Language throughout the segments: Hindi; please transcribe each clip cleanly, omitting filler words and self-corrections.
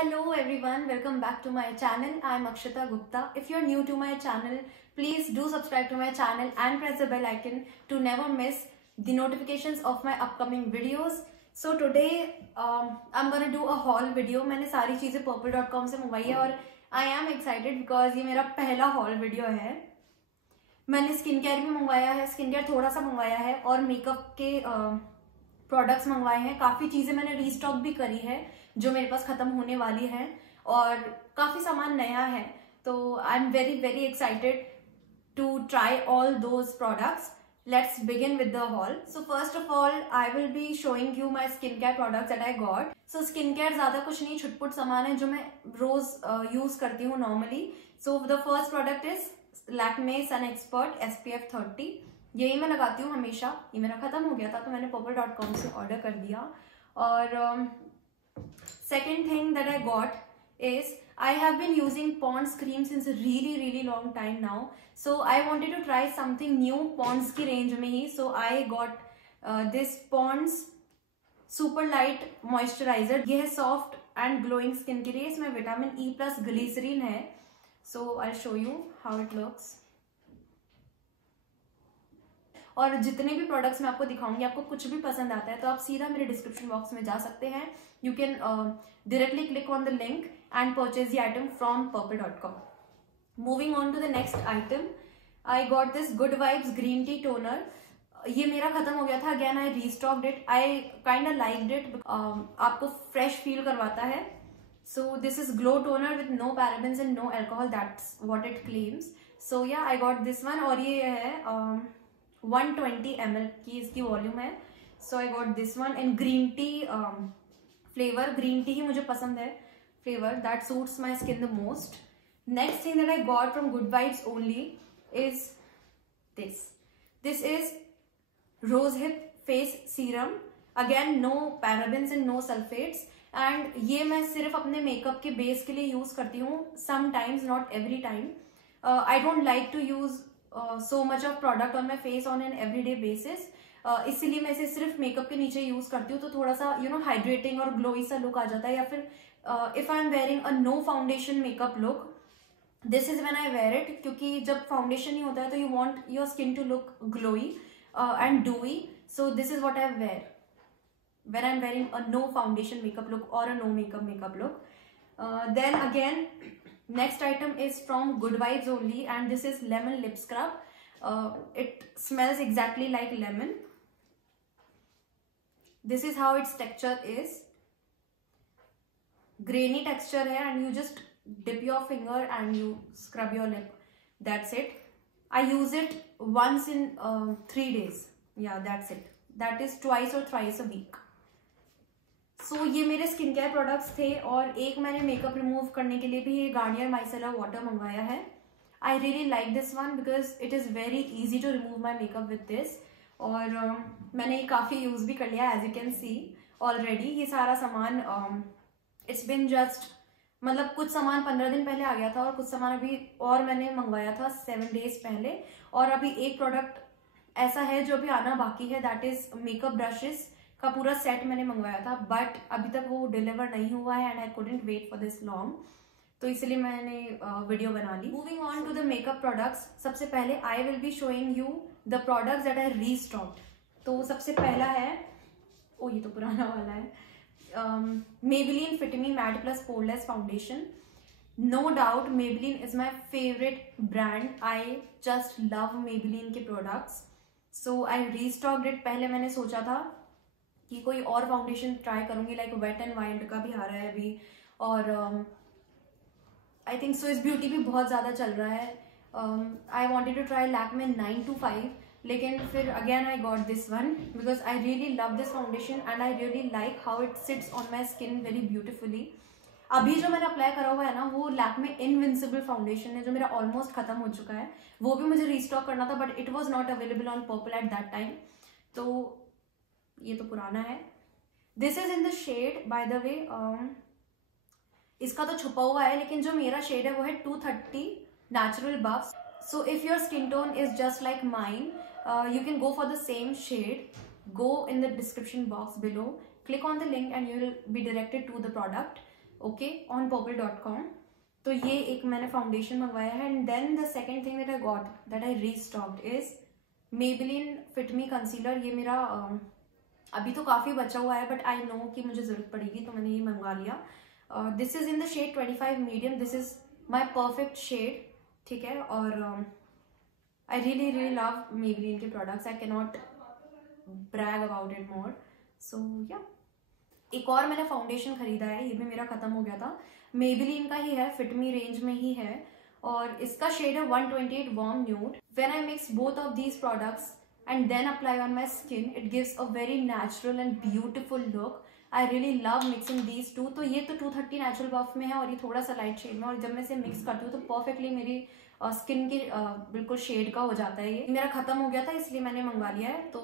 Hello everyone, welcome back to my channel. I am Akshita Gupta. If you are new to my channel, please do subscribe to my channel and press the bell icon to never miss the notifications of my upcoming videos. So today I'm gonna do a haul video. मैंने सारी चीज़ें purple.com से मंगवाई है और I am excited because ये मेरा पहला haul video है. मैंने स्किन केयर भी मंगवाया है, स्किन केयर थोड़ा सा मंगवाया है और मेकअप के प्रोडक्ट्स मंगवाए हैं. काफ़ी चीज़ें मैंने रीस्टॉक भी करी है जो मेरे पास ख़त्म होने वाली है और काफ़ी सामान नया है. तो I am very excited to try all those products. Let's begin with the haul. So first of all, I will be showing you my skincare products that I got. So skincare ज़्यादा कुछ नहीं, छुटपुट सामान है जो मैं रोज यूज करती हूँ normally. So the first product is Lakme Sun Expert SPF 30. यही मैं लगाती हूँ हमेशा. ये मेरा ख़त्म हो गया था तो मैंने purple.com से ऑर्डर कर दिया. और second thing that I got is I have been using Pond's cream since a really long time now. So I wanted to try something new Pond's की range में ही. So I got this Pond's Super Light Moisturizer. ये है soft and glowing skin के लिए. इसमें विटामिन E plus glycerin है. So I'll show you how it looks. और जितने भी प्रोडक्ट्स मैं आपको दिखाऊंगी, आपको कुछ भी पसंद आता है तो आप सीधा मेरे डिस्क्रिप्शन बॉक्स में जा सकते हैं. You can directly click on the link and purchase the item from purple.com. Moving on to the next item, I got this Good Vibes green tea toner. ये मेरा खत्म हो गया था. Again I restocked it. I kind of liked it. आपको फ्रेश फील करवाता है. So this is glow toner with no parabens and no alcohol, that's what it claims. So yeah I got this one. और ये है 120 ml की इसकी वॉल्यूम है. So I got this one in green tea flavour. Green tea ही मुझे पसंद है flavour, that suits my skin the most. Next thing that I got from Good Vibes only is this. This is rose hip face serum. Again no parabens and no sulphates. And ये मैं सिर्फ अपने मेकअप के बेस के लिए यूज करती हूँ. Sometimes, not every time. I don't like to use so much of product on my face on an everyday basis. इसीलिए मैं इसे सिर्फ मेकअप के नीचे यूज करती हूँ तो थोड़ा सा हाइड्रेटिंग और ग्लोई सा लुक आ जाता है. या फिर if I am wearing a no foundation makeup look, this is when I wear it. क्योंकि जब फाउंडेशन नहीं होता है तो you want your skin to look glowy and dewy. So this is what I wear when I'm wearing a no foundation makeup look or a no makeup look. Then again, next item is from Good Vibes only and this is lemon lip scrub. It smells exactly like lemon. This is how its texture is. Grainy texture है and you just dip your finger and you scrub your lip. That's it. I use it once in 3 days. Yeah, that's it. That is twice or thrice a week. सो ये मेरे स्किन केयर प्रोडक्ट्स थे. और एक मैंने मेकअप रिमूव करने के लिए भी ये गार्नियर माइसेलर वाटर मंगवाया है. I really like this one because it is very easy to remove my makeup with this. और मैंने ये काफ़ी यूज़ भी कर लिया as you can see already. ये सारा सामान इट्स बिन जस्ट मतलब कुछ सामान 15 दिन पहले आ गया था और कुछ सामान अभी और मैंने मंगवाया था 7 डेज पहले. और अभी एक प्रोडक्ट ऐसा है जो अभी आना बाकी है, दैट इज मेकअप ब्रशेस का पूरा सेट मैंने मंगवाया था बट अभी तक वो डिलीवर नहीं हुआ है and I couldn't wait for this long. तो इसलिए मैंने वीडियो बना ली. Moving on to the makeup products, सबसे पहले I will be showing you the products that I restocked. तो सबसे पहला है, ये तो पुराना वाला है, Maybelline Fit Me Matte Plus Poreless Foundation. No doubt Maybelline is my favorite brand. I just love Maybelline के products. So I restocked it. पहले मैंने सोचा था कि कोई और फाउंडेशन ट्राई करूंगी, लाइक वेट एंड वाइल्ड का भी आ रहा है अभी. और आई थिंक स्विस ब्यूटी भी बहुत ज़्यादा चल रहा है. I wanted to try Lakme 925 लेकिन फिर again I got this one because I really love this foundation and I really like how it sits on my skin very beautifully. अभी जो मैंने अप्लाई करा हुआ है ना वो लैक्मे इनविंसिबल फाउंडेशन है जो मेरा ऑलमोस्ट खत्म हो चुका है. वो भी मुझे रीस्टॉक करना था but it was not available on Purplle at that time. तो ये तो पुराना है. This is in the shade by the way, इसका तो छुपा हुआ है लेकिन जो मेरा शेड है वो है 230 natural buffs. So if your skin tone is just like mine you can go for the same shade. Go in the description box below, click on the link and you will be directed to the product. Okay, on purple.com। तो ये एक मैंने फाउंडेशन मंगवाया है। And then the second thing that I got, that I restocked is Maybelline Fit Me concealer. ये मेरा अभी तो काफ़ी बचा हुआ है, बट आई नो कि मुझे ज़रूरत पड़ेगी, तो मैंने ये मंगवा लिया। This is in the shade 25 medium. This is my perfect shade, ठीक है। और I really really love Maybelline के products. I can not brag about it more. So yeah, एक और मैंने फाउंडेशन खरीदा है, ये भी मेरा खत्म हो गया था। Maybelline का ही है, फिट मी रेंज में ही है, और इसका शेड है 128 warm nude. When I mix both of these products and then apply on my skin, it gives a very natural and beautiful look. I really love mixing these two. तो ये तो 230 नेचुरल बफ में है और ये थोड़ा सा लाइट शेड में, और जब मैं इसे मिक्स करती हूँ तो परफेक्टली मेरी स्किन के बिल्कुल शेड का हो जाता है। ये मेरा खत्म हो गया था, इसलिए मैंने मंगवा लिया है। तो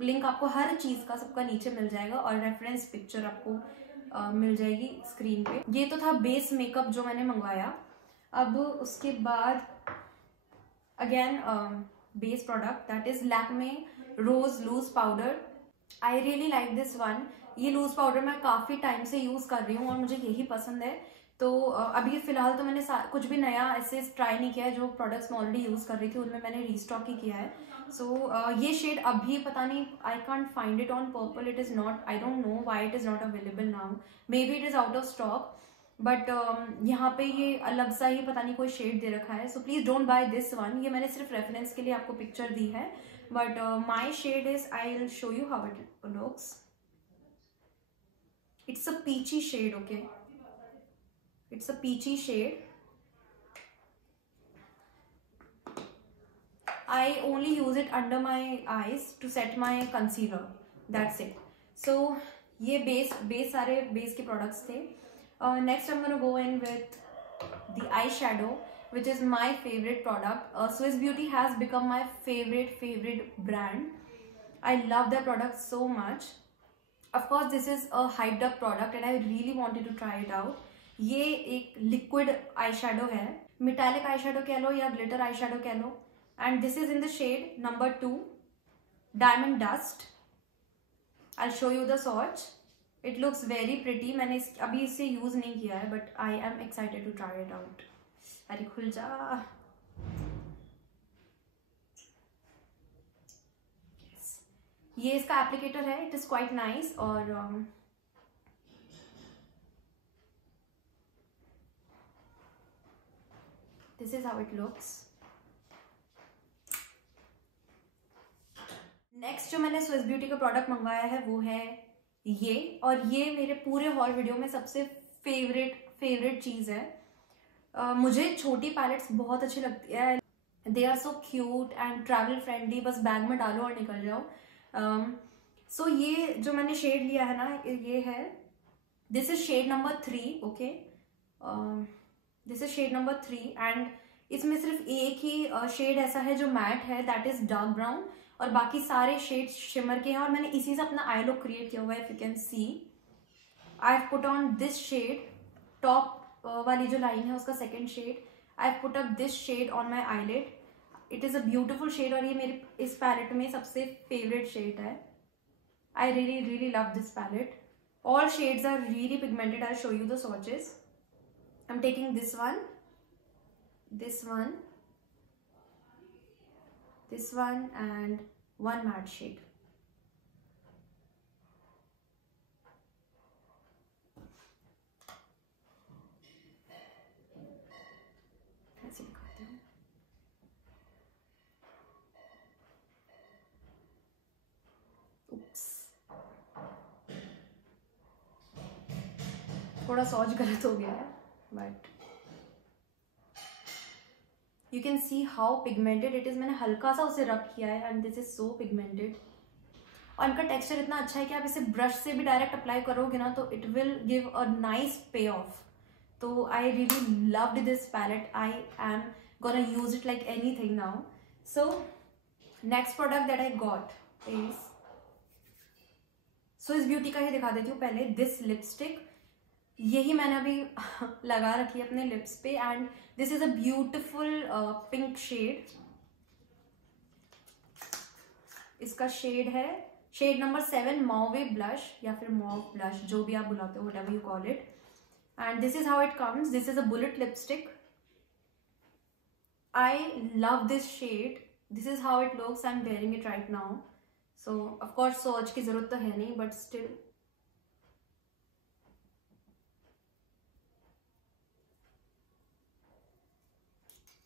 लिंक आपको हर चीज़ का सबका नीचे मिल जाएगा, और रेफरेंस पिक्चर आपको मिल जाएगी स्क्रीन पे। ये तो था बेस मेकअप जो मैंने मंगवाया। अब उसके बाद again base product, that is Lakme rose loose powder. I really like this one. ये लूज पाउडर मैं काफ़ी टाइम से यूज़ कर रही हूँ और मुझे यही पसंद है। तो अभी फिलहाल तो मैंने कुछ भी नया ऐसे ट्राई नहीं किया है। जो प्रोडक्ट्स मैं ऑलरेडी यूज़ कर रही थी उनमें मैंने रीस्टॉक ही किया है। सो ये शेड अभी पता नहीं, I can't find it on purple. It is not, I don't know why it is not available now. May be it is out of stock, but यहाँ पे ये अलग सा ही पता नहीं कोई शेड दे रखा है। So please don't by this one. ये मैंने सिर्फ रेफरेंस के लिए आपको पिक्चर दी है, but my shade is, I will show you how it looks. It's a peachy shade, okay, it's a peachy shade. I only use it under my eyes to set my concealer. That's it. So ये बेस सारे बेस के products थे. Next I'm gonna go in with the eyeshadow, which is my favorite product. Swiss Beauty has become my favorite brand. I love their product so much. Of course this is a hyped up product and I really wanted to try it out. ये एक liquid eyeshadow है, metallic eyeshadow कह लो या glitter eyeshadow कह लो. And this is in the shade number 2, Diamond Dust. I'll show you the swatch. It looks very pretty. मैंने अभी इसे यूज नहीं किया है, but I am excited to try it out. अरे खुल जा. Yes. ये इसका एप्लीकेटर है. It is quite nice. और this is how it looks. Next जो मैंने स्विस ब्यूटी का प्रोडक्ट मंगवाया है वो है ये, और ये मेरे पूरे हॉल वीडियो में सबसे फेवरेट चीज़ है। मुझे छोटी पैलेट्स बहुत अच्छी लगती है। They are so cute and travel friendly, बस बैग में डालो और निकल जाओ। सो ये जो मैंने शेड लिया है ना, ये है, this is shade number 3, okay, this is shade number 3। And इसमें सिर्फ एक ही शेड ऐसा है जो मैट है, दैट इज डार्क ब्राउन, और बाकी सारे शेड्स शिमर के हैं। और मैंने इसी से अपना आई लुक क्रिएट किया हुआ है। If you can see, I have put on this shade, top वाली जो लाइन है उसका second shade. I have put up this shade on my eyelid. It is a beautiful shade और ये मेरे इस पैलेट में सबसे फेवरेट शेड है। I really love this palette. All shades are really pigmented. I'll show you the swatches. I'm taking this one, this one, this one, and one matte shade. ऐसे दिखाते हैं. Oops. थोड़ा सॉच गलत हो गया है, but you can see how pigmented it is. मैंने हल्का सा उसे रब किया है and this is so pigmented. और इनका टेक्सचर इतना अच्छा है कि आप इसे ब्रश से भी डायरेक्ट अप्लाई करोगे ना तो it will give a nice payoff. तो I really loved this palette. I am gonna use it like anything now. So next product that I got is Swiss Beauty का ही दिखा देती हूँ पहले. दिस लिपस्टिक, यही मैंने अभी लगा रखी है अपने लिप्स पे and this is a beautiful pink shade. इसका शेड है शेड नंबर 7, मॉवे ब्लश या फिर मॉव ब्लश, जो भी आप बुलाते हो, whatever you call it. and this is how it comes. This is a bullet lipstick. I love this shade. This is how it looks. I'm wearing it right now. So of course swatch की जरूरत तो है नहीं, but still.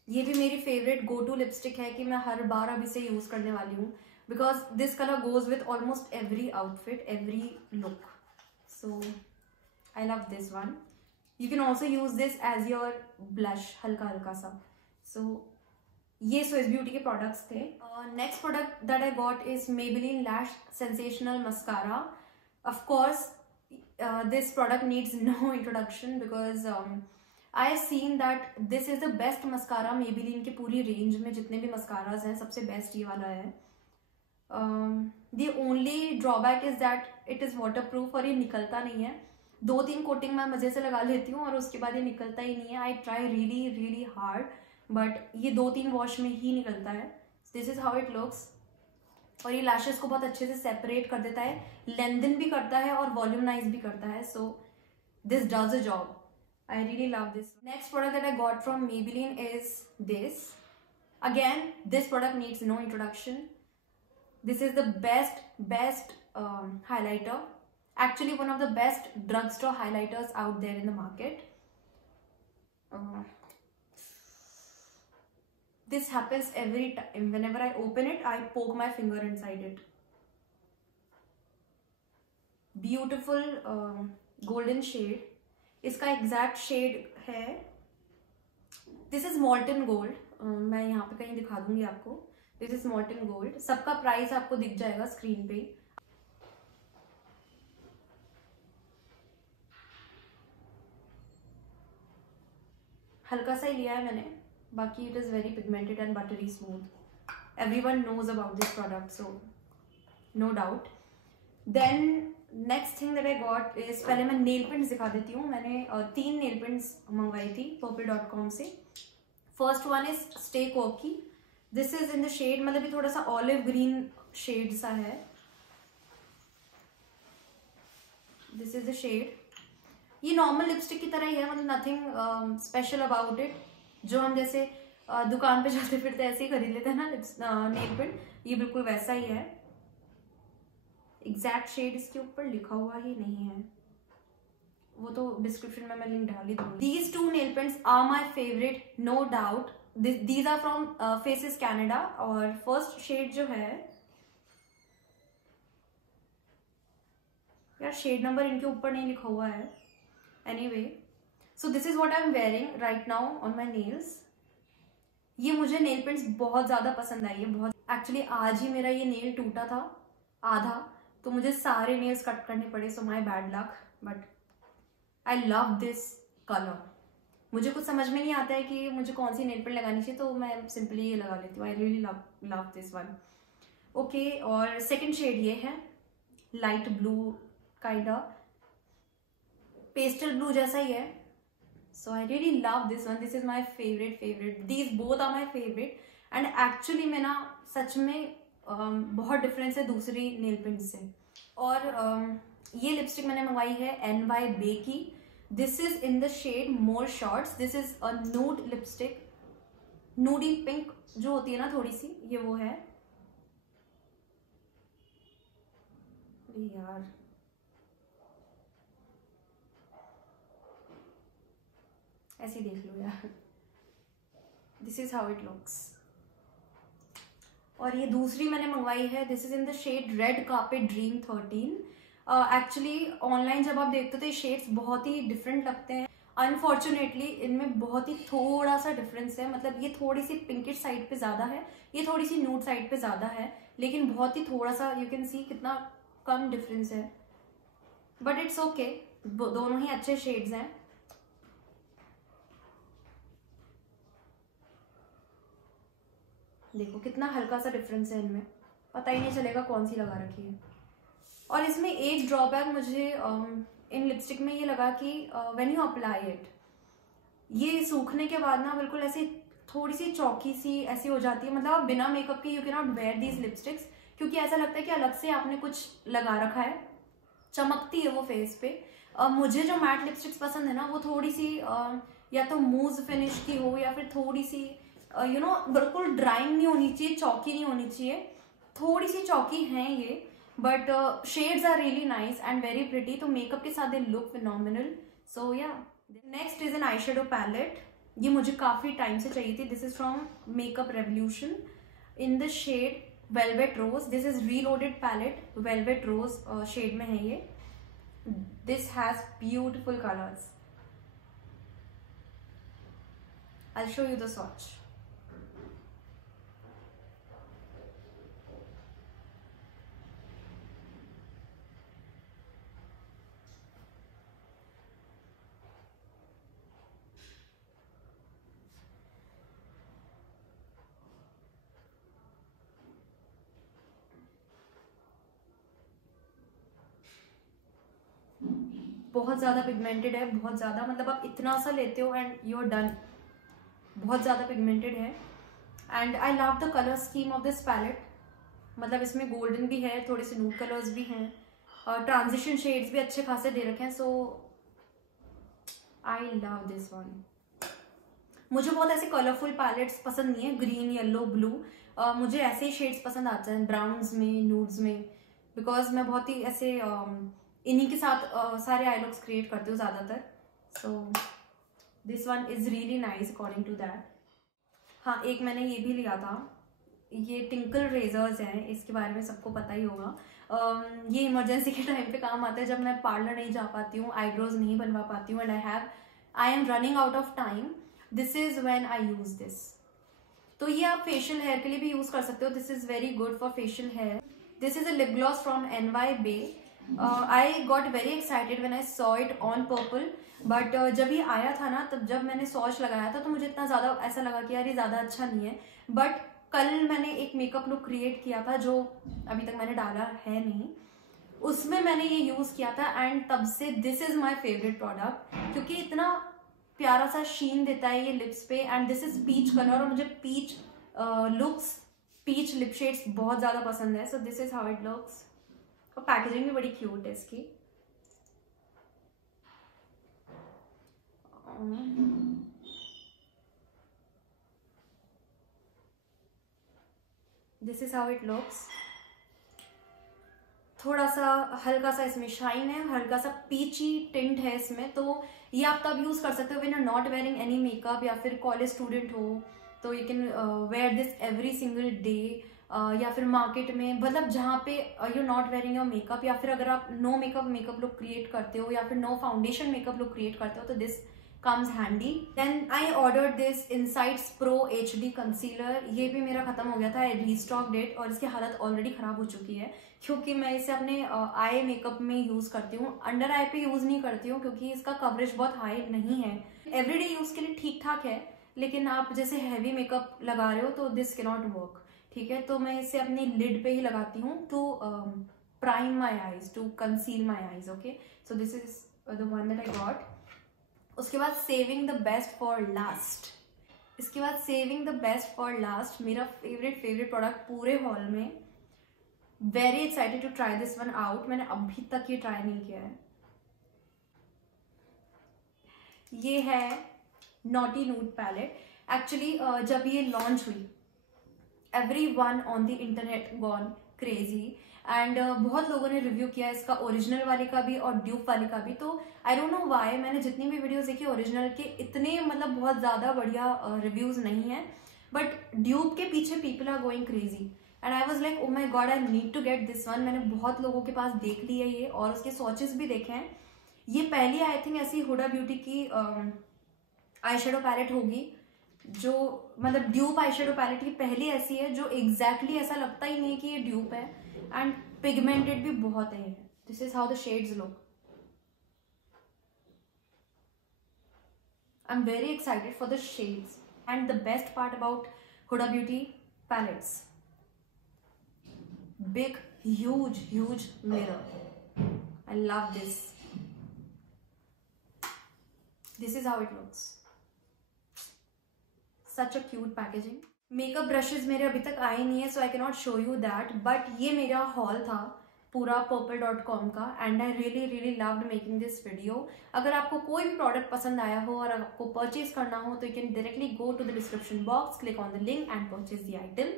ये भी मेरी फेवरेट गो टू लिपस्टिक है कि मैं हर बार अब इसे यूज करने वाली हूँ, because this colour goes with almost every outfit, every look. So I love this one. You can also use this as your blush, हल्का हल्का सा. सो ये स्विस ब्यूटी के प्रोडक्ट्स थे. Next product that I got is Maybelline lash sensational mascara. Of course this product needs no introduction because I have seen that this is the best mascara Maybelline की पूरी रेंज में. जितने भी मस्काराज हैं सबसे बेस्ट ये वाला है. The only drawback is that it is waterproof और ये निकलता नहीं है. 2-3 कोटिंग मैं मजे से लगा लेती हूँ और उसके बाद ये निकलता ही नहीं है. I try really really hard but ये 2-3 वॉश में ही निकलता है. This is how it looks. और ये लैशेस को बहुत अच्छे से सेपरेट कर देता है, लेंथन भी करता है और वॉल्यूमनाइज भी करता है. So this does a job. I really love this. Next product that I got from Maybelline is this. Again, this product needs no introduction. This is the best highlighter. Actually, one of the best drugstore highlighters out there in the market. This happens every time. Whenever I open it, I poke my finger inside it. Beautiful golden shade. इसका एग्जैक्ट शेड है, दिस इज मॉल्टन गोल्ड. मैं यहाँ पे कहीं दिखा दूंगी आपको. This is मॉल्टन gold. सबका प्राइस आपको दिख जाएगा स्क्रीन पे. हल्का सा ही लिया है मैंने, बाकी it is very pigmented and buttery smooth. Everyone knows about this product, so no doubt. Then next thing that I got is, पहले मैं नेल पेंट्स दिखा देती हूँ. मैंने 3 नेल पेंट्स मंगवाई थी purple.com से. First one is stay khaki. This is in the shade, मतलब ये थोड़ा सा ऑलिव ग्रीन शेड सा है. This is the shade. ये नॉर्मल लिपस्टिक की तरह ही है, मतलब नथिंग स्पेशल अबाउट इट. जो हम जैसे दुकान पे जाते फिरते ऐसे ही खरीद लेते हैं ना नेल पेंट, ये बिल्कुल वैसा ही है. एग्जैक्ट शेड इसके ऊपर लिखा हुआ ही नहीं है, वो तो डिस्क्रिप्शन में मैं लिंक डाल ही दूंगी. These 2 nail paints are my favourite, no doubt. These are from Faces Canada. और फर्स्ट शेड जो है, यार शेड नंबर इनके ऊपर नहीं लिखा हुआ है. Anyway, so this is what I am wearing right now on my nails. ये मुझे नेल पेंट्स बहुत ज्यादा पसंद आई है, बहुत. एक्चुअली आज ही मेरा ये नेल टूटा था आधा, तो मुझे सारे नेल्स कट करने पड़े. So my bad luck, but I love this colour. मुझे कुछ समझ में नहीं आता है कि मुझे कौन सी नेल पेंट लगानी चाहिए, तो मैं सिंपली ये लगा लेती हूँ. I really love this one. Okay, और सेकेंड शेड ये है light blue kind of, pastel blue जैसा ही है. So I really love this one. This is my favourite. These both are my favourite. And actually में ना सच में बहुत डिफरेंस है दूसरी नेल पेंट से. और ये लिपस्टिक मैंने मंगवाई है NY Bay की. This is in the shade more shorts. This is a nude lipstick, nudie pink जो होती है ना थोड़ी सी, ये वो है. यार ऐसे देख लो यार. This is how it looks. और ये दूसरी मैंने मंगवाई है. This is in the shade red carpet dream 13. Actually online जब आप देखते हो तो ये शेड्स बहुत ही डिफरेंट लगते हैं. अनफॉर्चुनेटली इनमें बहुत ही थोड़ा सा डिफरेंस है, मतलब ये थोड़ी सी पिंकिश साइड पे ज्यादा है, ये थोड़ी सी नूड साइड पे ज्यादा है, लेकिन बहुत ही थोड़ा सा. यू कैन सी कितना कम डिफरेंस है, बट इट्स ओके. दोनों ही अच्छे शेड्स हैं. देखो कितना हल्का सा डिफरेंस है इनमें, पता ही नहीं चलेगा कौन सी लगा रखी है. और इसमें एक ड्रॉबैक मुझे इन लिपस्टिक में ये लगा कि व्हेन यू अप्लाई इट, ये सूखने के बाद ना बिल्कुल ऐसी थोड़ी सी चौकी सी ऐसी हो जाती है. मतलब आप बिना मेकअप के you can not wear these lipsticks, क्योंकि ऐसा लगता है कि अलग से आपने कुछ लगा रखा है, चमकती है वो फेस पे. मुझे जो मैट लिपस्टिक्स पसंद है ना वो थोड़ी सी या तो मूज फिनिश की हो या फिर थोड़ी सी बिल्कुल ड्राइंग नहीं होनी चाहिए, चौकी नहीं होनी चाहिए, थोड़ी सी चौकी हैं ये, but shades are really nice and very pretty, तो मेकअप के साथ they look phenomenal. So yeah next is an eye shadow palette. ये मुझे काफी टाइम से चाहिए थी. This is from Makeup Revolution in the shade velvet rose. This is reloaded palette, velvet rose shade में है ये. This has beautiful colors. I'll show you the swatch. बहुत ज़्यादा पिगमेंटेड है, बहुत ज़्यादा, मतलब आप इतना सा लेते हो एंड यू आर डन. बहुत ज़्यादा पिगमेंटेड है and I love the colour scheme of this palette. मतलब इसमें गोल्डन भी है, थोड़े से न्यूड कलर्स भी हैं और ट्रांजिशन शेड्स भी अच्छे खासे दे रखे हैं. सो आई लव दिस वन. मुझे बहुत ऐसे कलरफुल पैलेट्स पसंद नहीं है, ग्रीन येलो ब्लू. मुझे ऐसे ही शेड्स पसंद आते हैं, ब्राउन्स में, नूड्स में, बिकॉज मैं बहुत ही ऐसे इन्हीं के साथ सारे आई लुक्स क्रिएट करती हूँ ज़्यादातर. So this one is really nice according to that. हाँ, एक मैंने ये भी लिया था, ये टिंकल रेजर्स हैं, इसके बारे में सबको पता ही होगा. ये इमरजेंसी के टाइम पे काम आता है, जब मैं पार्लर नहीं जा पाती हूँ, आईब्रोज नहीं बनवा पाती हूँ and I am running out of time. This is when I use this. तो ये आप फेशियल हेयर के लिए भी यूज कर सकते हो. This is very good for facial hair. This is a lip gloss from NY Bay. I got very excited when I saw it on Purplle, but जब ये आया था ना, तब जब मैंने स्वॉच लगाया था तो मुझे इतना ज़्यादा ऐसा लगा कि यार ये ज़्यादा अच्छा नहीं है. बट कल मैंने एक मेकअप लुक क्रिएट किया था जो अभी तक मैंने डाला है नहीं, उसमें मैंने ये यूज़ किया था एंड तब से this is my favourite product, क्योंकि इतना प्यारा सा शीन देता है ये लिप्स पे. And this is peach colour और मुझे peach looks, peach lip shades बहुत ज़्यादा पसंद है. So this is how it looks. और पैकेजिंग भी बड़ी क्यूट है इसकी. This is how it looks. थोड़ा सा हल्का सा इसमें शाइन है, हल्का सा पीची टिंट है इसमें. तो ये आप तब यूज कर सकते हो when you are not wearing any makeup, या फिर कॉलेज स्टूडेंट हो तो you can wear this every single day, या फिर मार्केट में, मतलब जहाँ पे you not wearing your makeup, या फिर अगर आप नो मेकअप लुक क्रिएट करते हो या फिर no foundation makeup look create करते हो तो this comes handy. Then I ordered this Insights Pro HD concealer. ये भी मेरा खत्म हो गया था, रीस्टॉक डेट, और इसकी हालत ऑलरेडी खराब हो चुकी है क्योंकि मैं इसे अपने आई मेकअप में यूज करती हूँ. अंडर आई पे यूज नहीं करती हूँ क्योंकि इसका कवरेज बहुत हाई नहीं है. एवरीडे यूज के लिए ठीक ठाक है, लेकिन आप जैसे हैवी मेकअप लगा रहे हो तो दिस कैन नॉट वर्क. ठीक है, तो मैं इसे अपनी लिड पे ही लगाती हूँ to prime my eyes, to conceal my eyes. Okay, so this is the one that I got. उसके बाद saving the best for last. इसके बाद saving the best for last, मेरा फेवरेट प्रोडक्ट पूरे हॉल में. Very excited to try this one out. मैंने अभी तक ये ट्राई नहीं किया है. ये है नॉटी नूड पैलेट. एक्चुअली जब ये लॉन्च हुई, everyone on the internet gone crazy and बहुत लोगों ने रिव्यू किया इसका, ओरिजिनल वाले का भी और ड्यूप वाले का भी. तो आई डोंट नो व्हाई, मैंने जितनी भी वीडियोस देखी ओरिजिनल के इतने मतलब बहुत ज़्यादा बढ़िया रिव्यूज नहीं है, बट ड्यूप के पीछे people are going crazy and I was like oh my god, I need to get this one. मैंने बहुत लोगों के पास देख ली है ये और उसके स्वॉचेस भी देखे हैं. ये पहली आई थिंक ऐसी हुडा ब्यूटी की आई शेडो पैलेट होगी जो मतलब ड्यूप आई शेडो पैलेट की पहली ऐसी है जो एग्जैक्टली ऐसा लगता ही नहीं कि ये ड्यूप है. एंड पिगमेंटेड भी बहुत है. This is how the shades look. I am very excited for the shades. And the best part about Huda Beauty palettes, big huge mirror. I love this. This is how it looks. Such a cute packaging. Makeup brushes मेरे अभी तक आए नहीं है, so I can not show you that. But ये मेरा हॉल था पूरा purple.com का, and I really loved making this video. अगर आपको कोई भी प्रोडक्ट पसंद आया हो और आपको परचेज करना हो तो you can directly go to the description box, click on the link and purchase the item.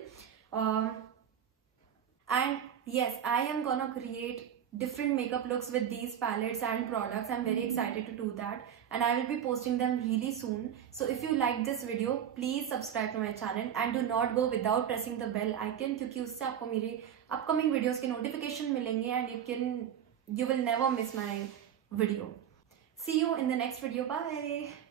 And yes, I am gonna create different makeup looks with these palettes and products. I'm very excited to do that, and I will be posting them really soon. So if you like this video, please subscribe to my channel and do not go without pressing the bell icon, क्योंकि उससे आपको मेरे upcoming videos के notification मिलेंगे and you will never miss my video. See you in the next video. Bye.